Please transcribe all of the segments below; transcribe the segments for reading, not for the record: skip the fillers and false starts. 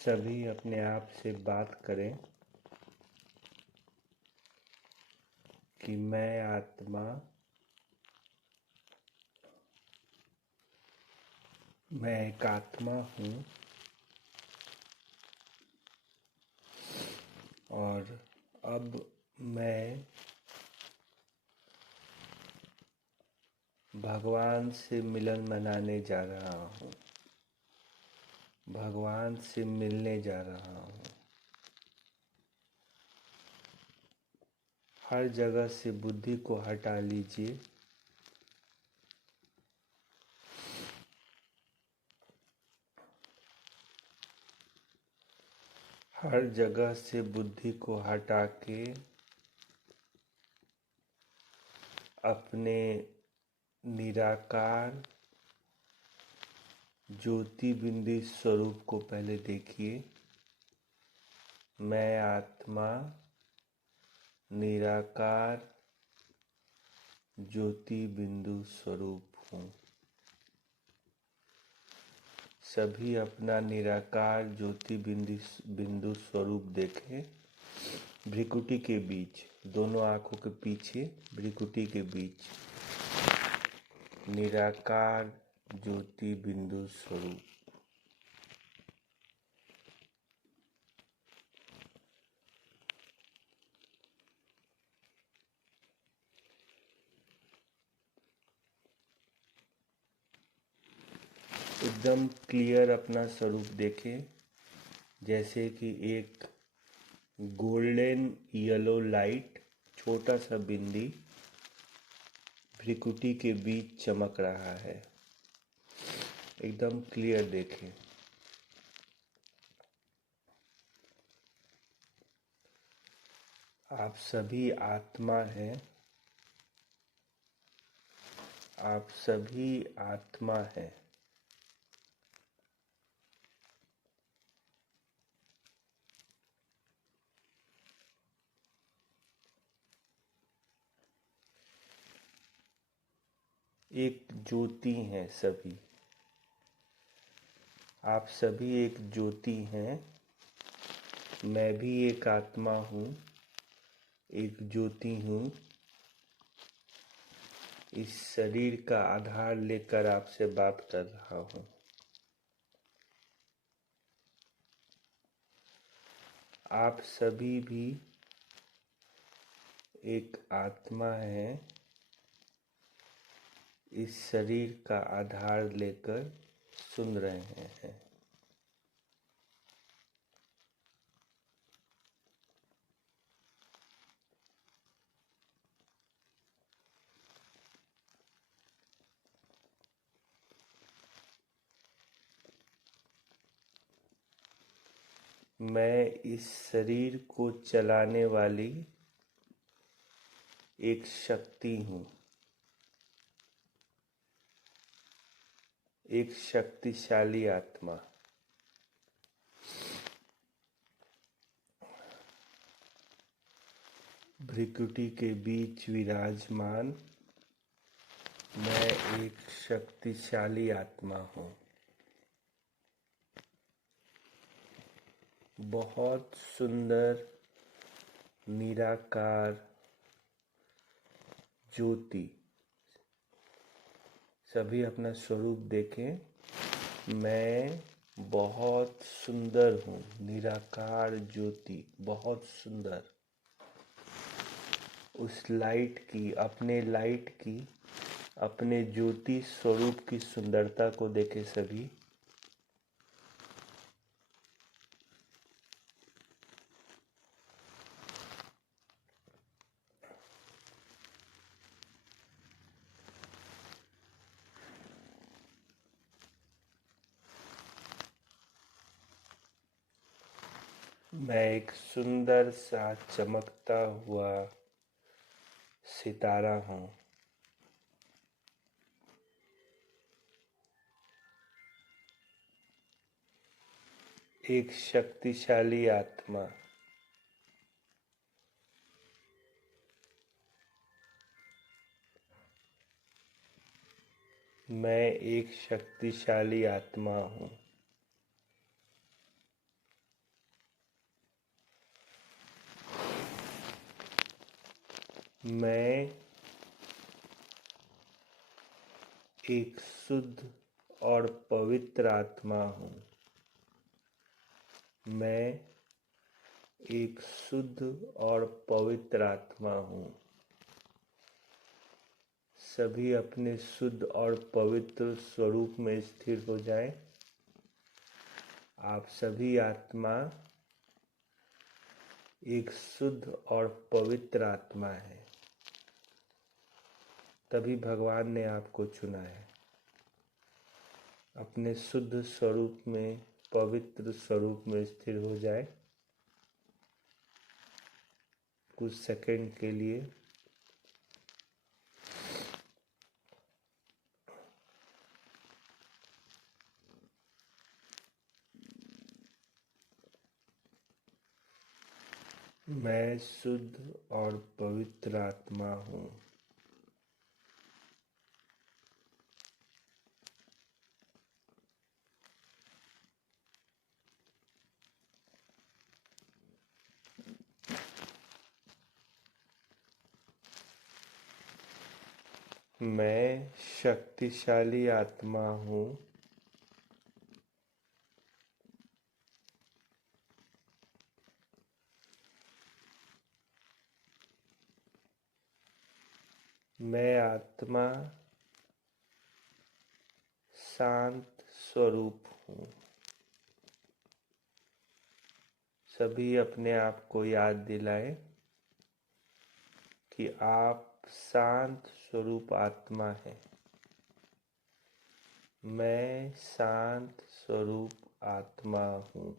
सभी अपने आप से बात करें कि मैं आत्मा, मैं एक आत्मा हूँ और अब मैं भगवान से मिलन मनाने जा रहा हूँ, भगवान से मिलने जा रहा हूँ। हर जगह से बुद्धि को हटा लीजिए। हर जगह से बुद्धि को हटा के अपने निराकार ज्योति बिंदु स्वरूप को पहले देखिए। मैं आत्मा निराकार ज्योति बिंदु स्वरूप हूँ। सभी अपना निराकार ज्योति बिंदु स्वरूप देखें। भ्रिकुटी के बीच, दोनों आंखों के पीछे भ्रिकुटी के बीच निराकार ज्योति बिंदु स्वरूप। एकदम क्लियर अपना स्वरूप देखें, जैसे कि एक गोल्डन येलो लाइट, छोटा सा बिंदी भ्रिकुटी के बीच चमक रहा है। एकदम क्लियर देखें। आप सभी आत्मा हैं, आप सभी आत्मा हैं। एक ज्योति हैं सभी। आप सभी एक ज्योति हैं। मैं भी एक आत्मा हूँ, एक ज्योति हूँ। इस शरीर का आधार लेकर आपसे बात कर रहा हूँ। आप सभी भी एक आत्मा हैं, इस शरीर का आधार लेकर सुन रहे हैं। मैं इस शरीर को चलाने वाली एक शक्ति हूँ, एक शक्तिशाली आत्मा। भ्रिकुटी के बीच विराजमान मैं एक शक्तिशाली आत्मा हूँ। बहुत सुंदर निराकार ज्योति। सभी अपना स्वरूप देखें। मैं बहुत सुंदर हूँ, निराकार ज्योति, बहुत सुंदर। उस लाइट की, अपने ज्योति स्वरूप की सुंदरता को देखें सभी। मैं एक सुंदर सा चमकता हुआ सितारा हूँ। एक शक्तिशाली आत्मा। मैं एक शक्तिशाली आत्मा हूँ। मैं एक शुद्ध और पवित्र आत्मा हूँ। मैं एक शुद्ध और पवित्र आत्मा हूँ। सभी अपने शुद्ध और पवित्र स्वरूप में स्थिर हो जाएं। आप सभी आत्मा एक शुद्ध और पवित्र आत्मा है, तभी भगवान ने आपको चुना है। अपने शुद्ध स्वरूप में, पवित्र स्वरूप में स्थिर हो जाए कुछ सेकंड के लिए। मैं शुद्ध और पवित्र आत्मा हूँ। मैं शक्तिशाली आत्मा हूँ। मैं आत्मा शांत स्वरूप हूँ। सभी अपने आप को याद दिलाएं कि आप शांत स्वरूप आत्मा हैं। मैं शांत स्वरूप आत्मा हूँ।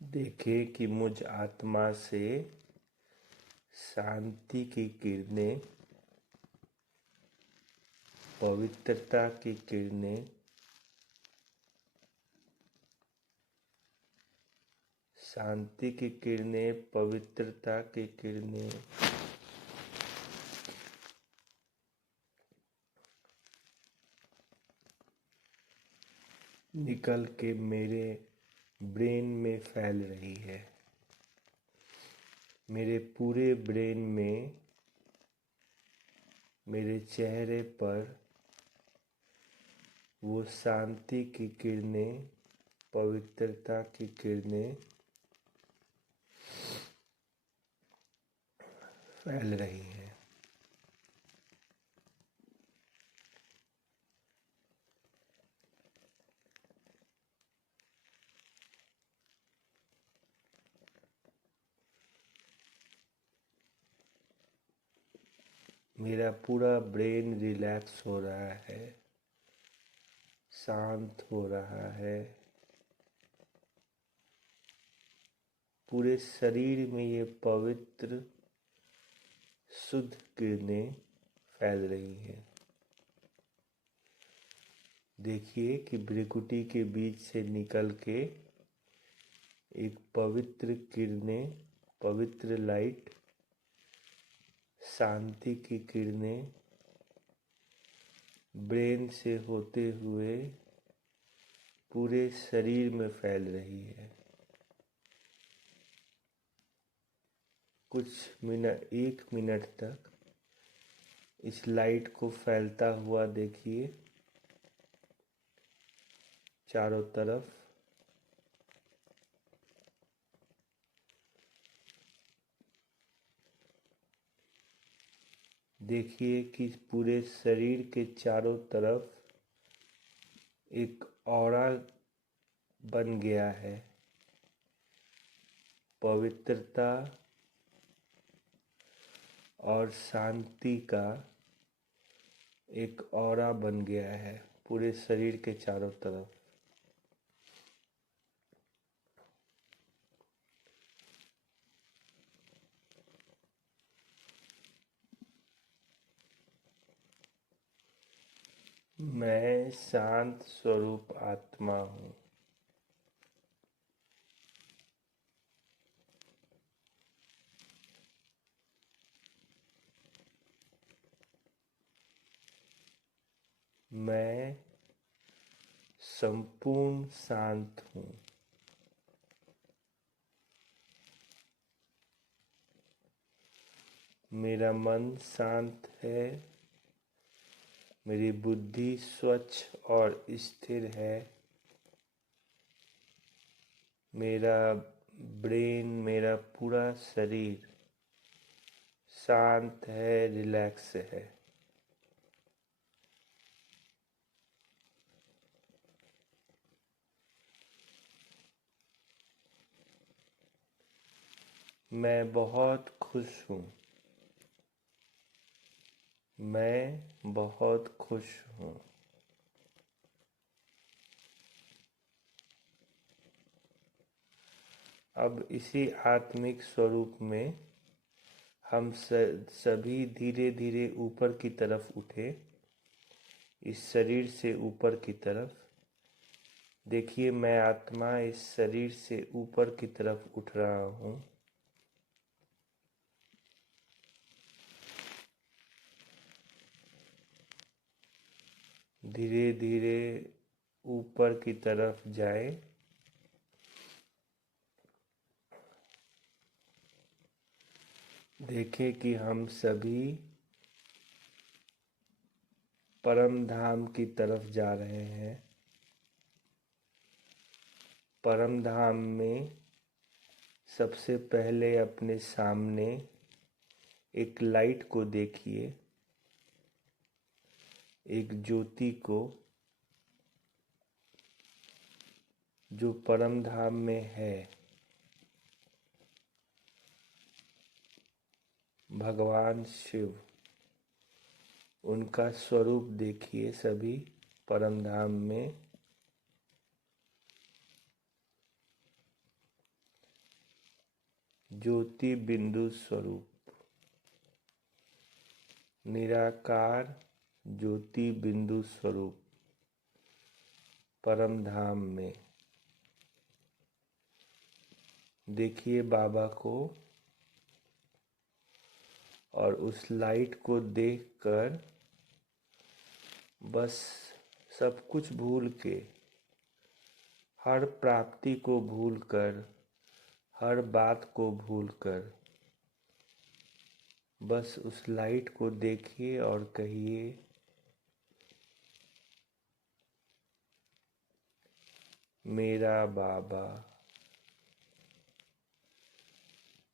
देखें कि मुझ आत्मा से शांति की किरणें, पवित्रता की किरणें, शांति की किरणें, पवित्रता की किरणें निकल के मेरे ब्रेन में फैल रही है। मेरे पूरे ब्रेन में, मेरे चेहरे पर वो शांति की किरणें, पवित्रता की किरणें फैल रही हैं। मेरा पूरा ब्रेन रिलैक्स हो रहा है, शांत हो रहा है। पूरे शरीर में ये पवित्र शुद्ध किरणें फैल रही हैं। देखिए कि भ्रिकुटी के बीच से निकल के एक पवित्र किरणें, पवित्र लाइट, शांति की किरणें ब्रेन से होते हुए पूरे शरीर में फैल रही है। कुछ मिनट, 1 मिनट तक इस लाइट को फैलता हुआ देखिए चारों तरफ। देखिए कि पूरे शरीर के चारों तरफ एक ऑरा बन गया है। पवित्रता और शांति का एक ऑरा बन गया है पूरे शरीर के चारों तरफ। मैं शांत स्वरूप आत्मा हूँ। मैं संपूर्ण शांत हूँ। मेरा मन शांत है। मेरी बुद्धि स्वच्छ और स्थिर है। मेरा ब्रेन, मेरा पूरा शरीर शांत है, रिलैक्स है। मैं बहुत खुश हूँ। मैं बहुत खुश हूँ। अब इसी आत्मिक स्वरूप में हम सभी धीरे धीरे ऊपर की तरफ उठे, इस शरीर से ऊपर की तरफ। देखिए, मैं आत्मा इस शरीर से ऊपर की तरफ उठ रहा हूँ। धीरे धीरे ऊपर की तरफ जाए। देखें कि हम सभी परम धाम की तरफ जा रहे हैं। परम धाम में सबसे पहले अपने सामने एक लाइट को देखिए, एक ज्योति को, जो परम धाम में है। भगवान शिव, उनका स्वरूप देखिए सभी परम धाम में। ज्योति बिंदु स्वरूप, निराकार ज्योति बिंदु स्वरूप परम धाम में। देखिए बाबा को, और उस लाइट को देखकर बस सब कुछ भूल के, हर प्राप्ति को भूलकर, हर बात को भूलकर, बस उस लाइट को देखिए और कहिए, मेरा बाबा,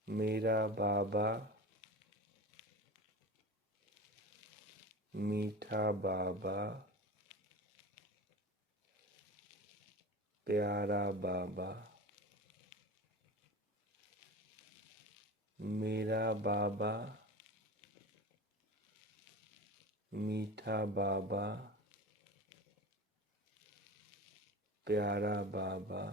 मेरा बाबा, मीठा बाबा, प्यारा बाबा, मेरा बाबा, मीठा बाबा, प्यारा बाबा।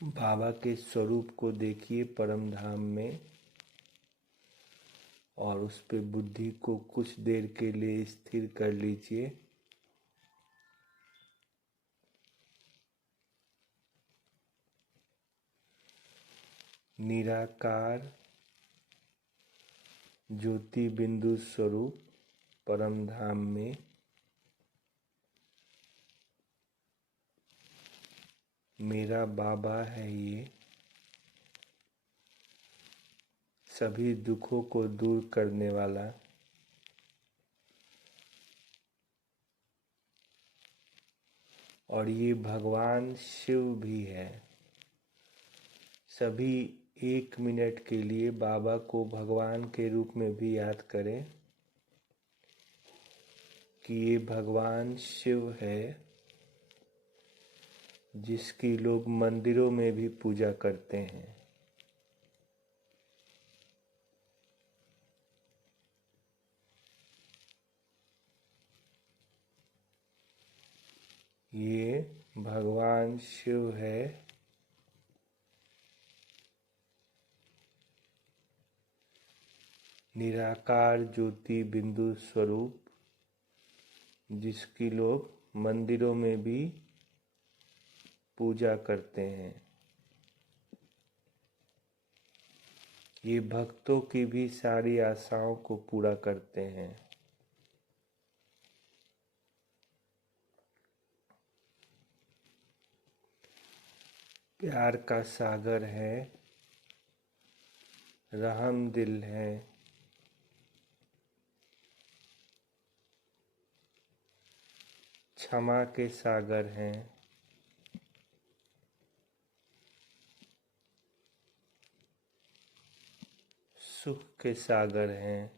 बाबा के स्वरूप को देखिए परम धाम में, और उस पे बुद्धि को कुछ देर के लिए स्थिर कर लीजिए। निराकार ज्योति बिंदु स्वरूप परम धाम में मेरा बाबा है। ये सभी दुखों को दूर करने वाला, और ये भगवान शिव भी है। सभी 1 मिनट के लिए बाबा को भगवान के रूप में भी याद करें कि ये भगवान शिव है, जिसकी लोग मंदिरों में भी पूजा करते हैं। ये भगवान शिव है, निराकार ज्योति बिंदु स्वरूप, जिसकी लोग मंदिरों में भी पूजा करते हैं। ये भक्तों की भी सारी आशाओं को पूरा करते हैं। प्यार का सागर है, रहम दिल है, क्षमा के सागर हैं, सुख के सागर हैं।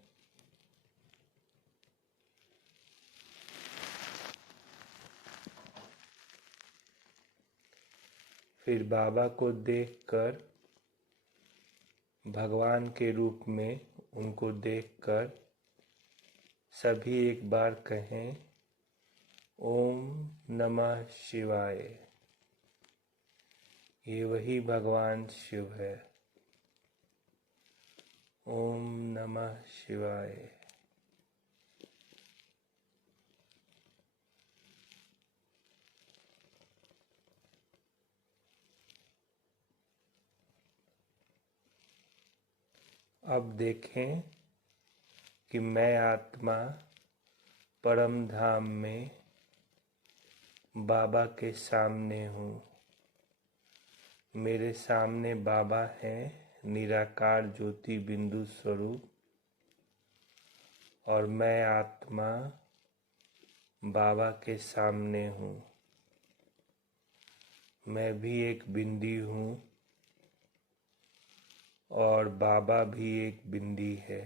फिर बाबा को देखकर, भगवान के रूप में उनको देखकर सभी एक बार कहें, ओम नमः शिवाय। ये वही भगवान शिव है। ओम नमः शिवाय। अब देखें कि मैं आत्मा परम धाम में बाबा के सामने हूँ। मेरे सामने बाबा हैं, निराकार ज्योति बिंदु स्वरूप, और मैं आत्मा बाबा के सामने हूँ। मैं भी एक बिंदी हूँ और बाबा भी एक बिंदी है।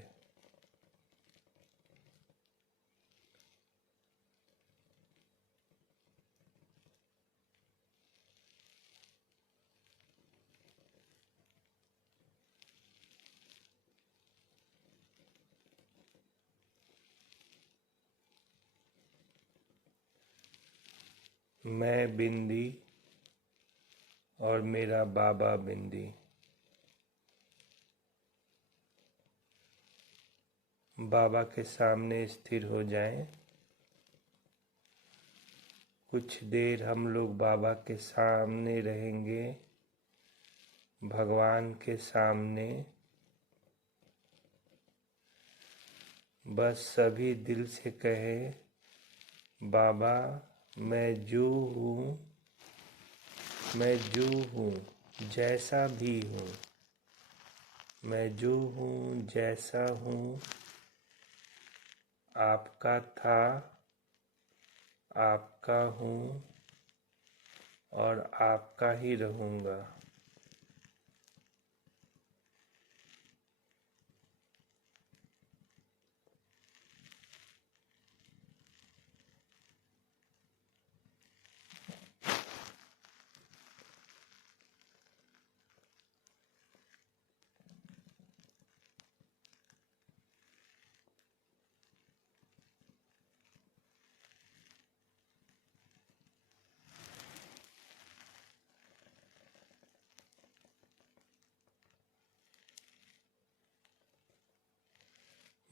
मैं बिंदी और मेरा बाबा बिंदी। बाबा के सामने स्थिर हो जाएं। कुछ देर हम लोग बाबा के सामने रहेंगे, भगवान के सामने। बस सभी दिल से कहे, बाबा मैं जो हूँ, मैं जो हूँ, जैसा भी हूँ, मैं जो हूँ, जैसा हूँ, आपका था, आपका हूँ और आपका ही रहूँगा।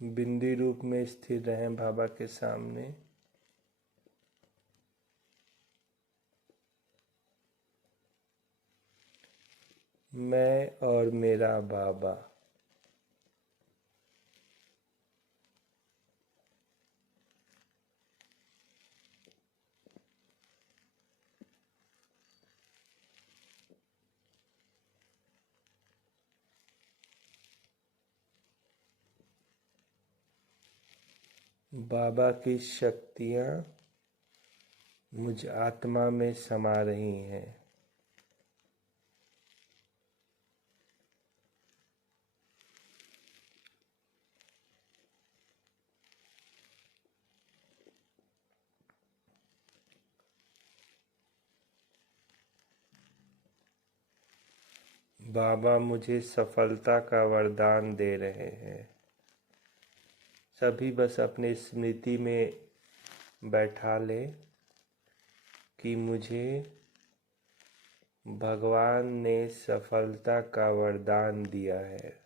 बिंदी रूप में स्थिर रहें बाबा के सामने। मैं और मेरा बाबा। बाबा की शक्तियाँ मुझ आत्मा में समा रही हैं। बाबा मुझे सफलता का वरदान दे रहे हैं। सभी बस अपनी स्मृति में बैठा ले कि मुझे भगवान ने सफलता का वरदान दिया है।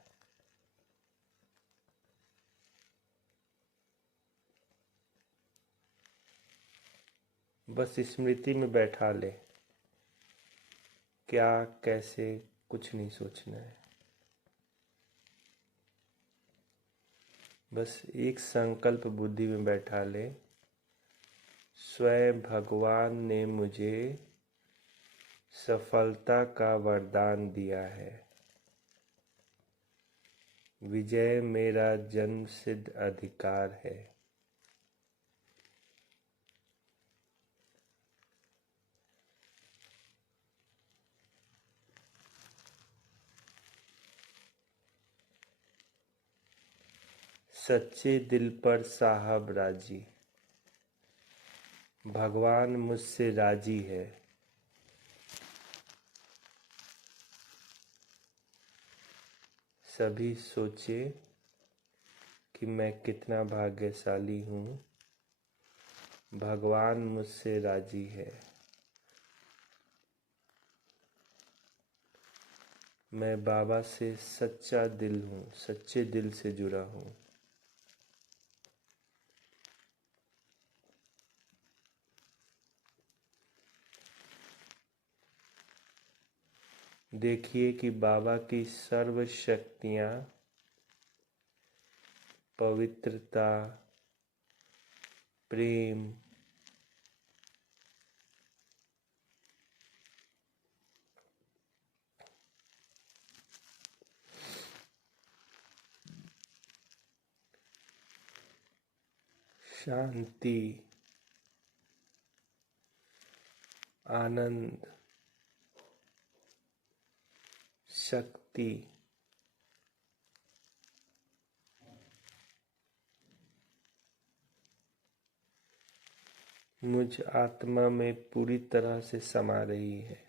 बस स्मृति में बैठा ले। क्या कैसे कुछ नहीं सोचना है। बस एक संकल्प बुद्धि में बैठा ले। स्वयं भगवान ने मुझे सफलता का वरदान दिया है। विजय मेरा जन्मसिद्ध अधिकार है। सच्चे दिल पर साहब राजी। भगवान मुझसे राजी है। सभी सोचे कि मैं कितना भाग्यशाली हूँ। भगवान मुझसे राजी है। मैं बाबा से सच्चा दिल हूँ, सच्चे दिल से जुड़ा हूँ। देखिए कि बाबा की सर्व शक्तियाँ, पवित्रता, प्रेम, शांति, आनंद, शक्ति मुझ आत्मा में पूरी तरह से समा रही है।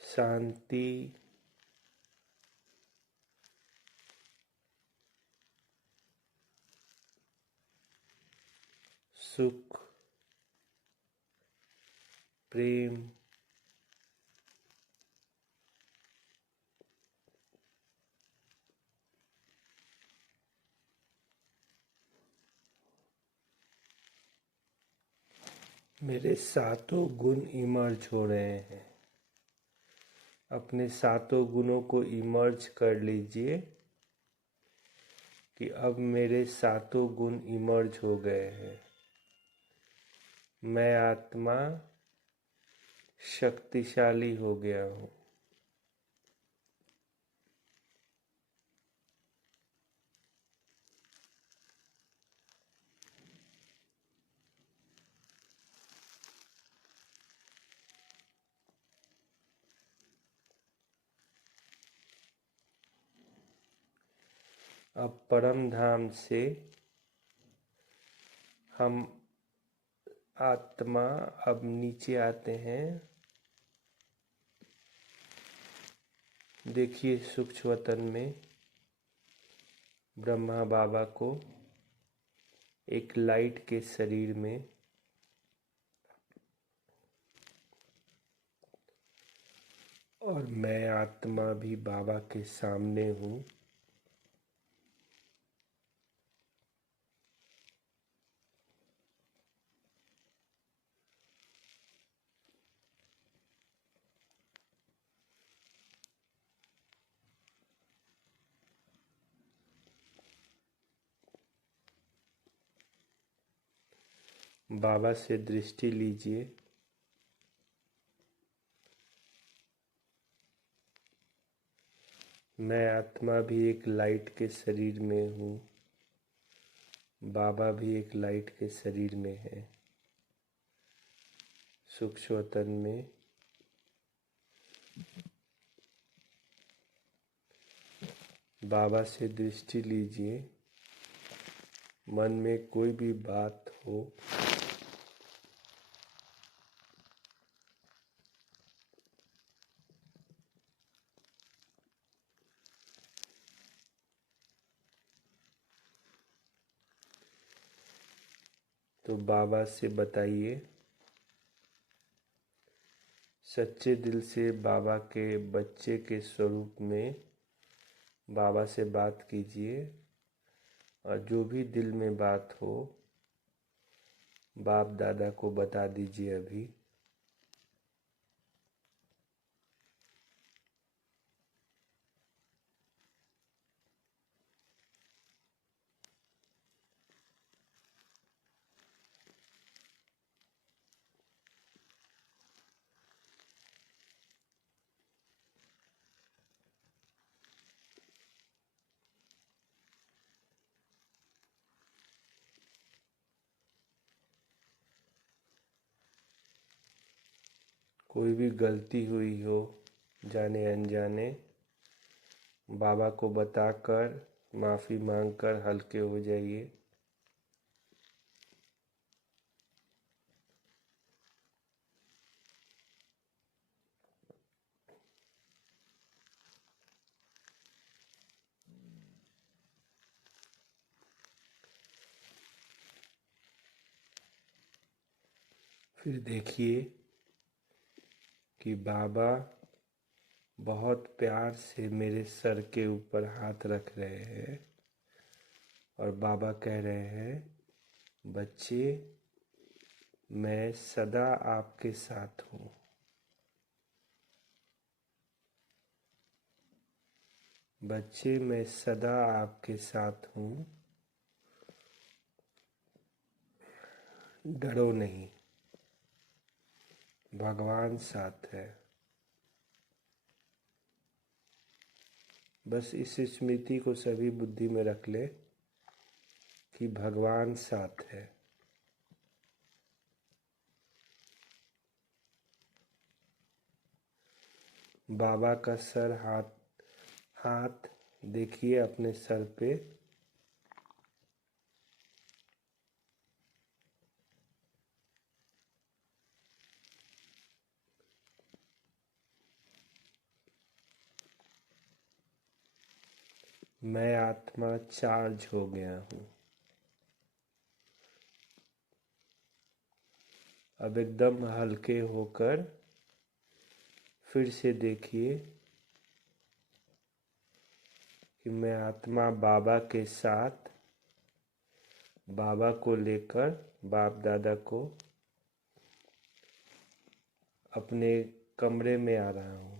शांति, सुख, प्रेम, मेरे सातों गुण इमर्ज हो रहे हैं। अपने सातों गुणों को इमर्ज कर लीजिए कि अब मेरे सातों गुण इमर्ज हो गए हैं। मैं आत्मा शक्तिशाली हो गया हूँ। अब परम धाम से हम आत्मा अब नीचे आते हैं। देखिए सूक्ष्म वतन में ब्रह्मा बाबा को एक लाइट के शरीर में और मैं आत्मा भी बाबा के सामने हूँ। बाबा से दृष्टि लीजिए। मैं आत्मा भी एक लाइट के शरीर में हूँ। बाबा भी एक लाइट के शरीर में है। सूक्ष्म वतन में बाबा से दृष्टि लीजिए। मन में कोई भी बात हो तो बाबा से बताइए। सच्चे दिल से बाबा के बच्चे के स्वरूप में बाबा से बात कीजिए और जो भी दिल में बात हो बाप दादा को बता दीजिए अभी। कोई भी गलती हुई हो जाने अनजाने बाबा को बताकर माफ़ी मांगकर हल्के हो जाइए। फिर देखिए कि बाबा बहुत प्यार से मेरे सर के ऊपर हाथ रख रहे हैं और बाबा कह रहे हैं, बच्चे मैं सदा आपके साथ हूँ। बच्चे मैं सदा आपके साथ हूँ, डरो नहीं, भगवान साथ है। बस इस स्मृति को सभी बुद्धि में रख ले कि भगवान साथ है। बाबा का सर हाथ देखिए अपने सर पे। मैं आत्मा चार्ज हो गया हूँ। अब एकदम हल्के होकर फिर से देखिए कि मैं आत्मा बाबा के साथ बाबा को लेकर बाप दादा को अपने कमरे में आ रहा हूँ।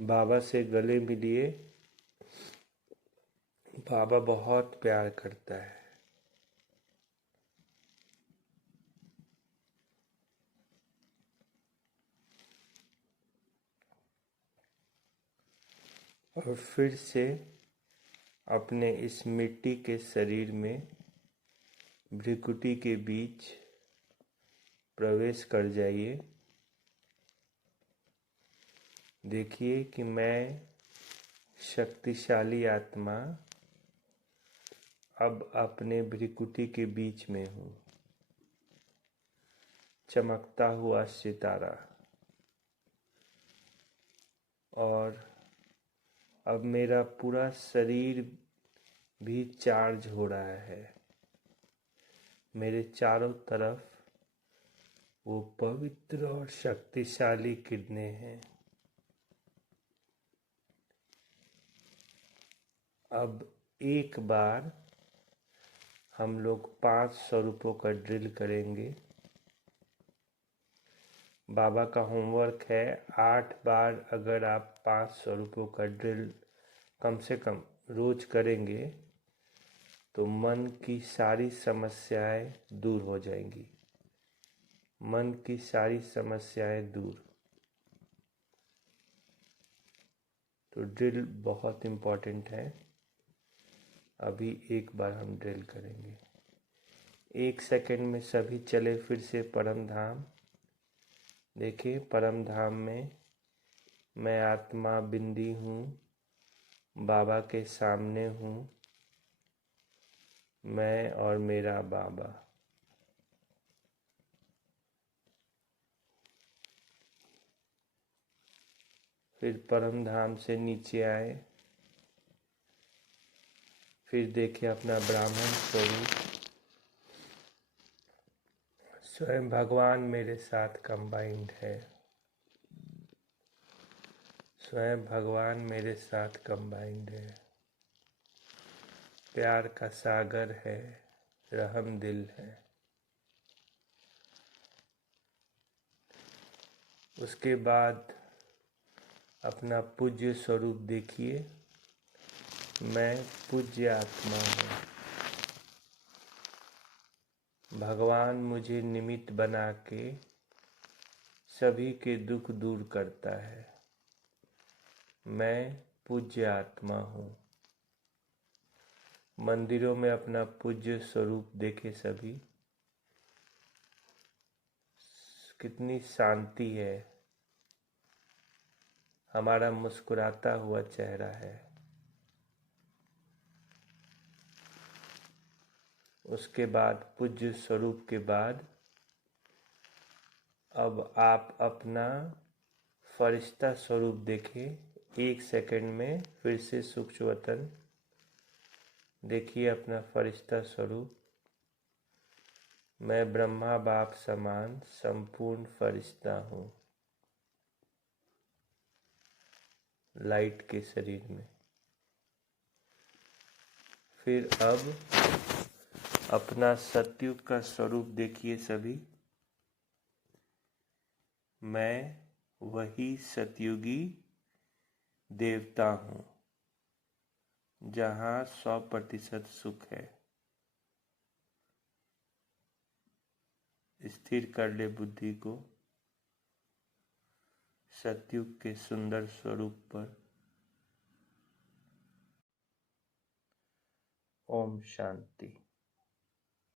बाबा से गले मिलिए। बाबा बहुत प्यार करता है। और फिर से अपने इस मिट्टी के शरीर में भ्रिकुटी के बीच प्रवेश कर जाइए। देखिए कि मैं शक्तिशाली आत्मा अब अपने भ्रिकुटी के बीच में हूँ, चमकता हुआ सितारा। और अब मेरा पूरा शरीर भी चार्ज हो रहा है। मेरे चारों तरफ वो पवित्र और शक्तिशाली किरणें हैं। अब एक बार हम लोग 5 स्वरूपों का ड्रिल करेंगे। बाबा का होमवर्क है 8 बार अगर आप 5 स्वरूपों का ड्रिल कम से कम रोज करेंगे तो मन की सारी समस्याएं दूर हो जाएंगी। मन की सारी समस्याएं दूर। तो ड्रिल बहुत इम्पोर्टेंट है। अभी एक बार हम ड्रिल करेंगे। 1 सेकंड में सभी चले फिर से परम धाम। देखिए परम धाम में मैं आत्मा बिंदी हूँ, बाबा के सामने हूँ, मैं और मेरा बाबा। फिर परम धाम से नीचे आए। फिर देखें अपना ब्राह्मण स्वरूप। स्वयं भगवान मेरे साथ कंबाइंड है। स्वयं भगवान मेरे साथ कंबाइंड है। प्यार का सागर है, रहम दिल है। उसके बाद अपना पूज्य स्वरूप देखिए। मैं पूज्य आत्मा हूँ। भगवान मुझे निमित्त बना के सभी के दुख दूर करता है। मैं पूज्य आत्मा हूँ। मंदिरों में अपना पूज्य स्वरूप देखे सभी। कितनी शांति है। हमारा मुस्कुराता हुआ चेहरा है। उसके बाद पूज्य स्वरूप के बाद अब आप अपना फरिश्ता स्वरूप देखें। 1 सेकंड में फिर से सूक्ष्म वतन देखिए अपना फरिश्ता स्वरूप। मैं ब्रह्मा बाप समान संपूर्ण फरिश्ता हूँ, लाइट के शरीर में। फिर अब अपना सतयुग का स्वरूप देखिए सभी। मैं वही सतयुगी देवता हूँ जहाँ 100% सुख है। स्थिर कर ले बुद्धि को सतयुग के सुंदर स्वरूप पर। ओम शांति।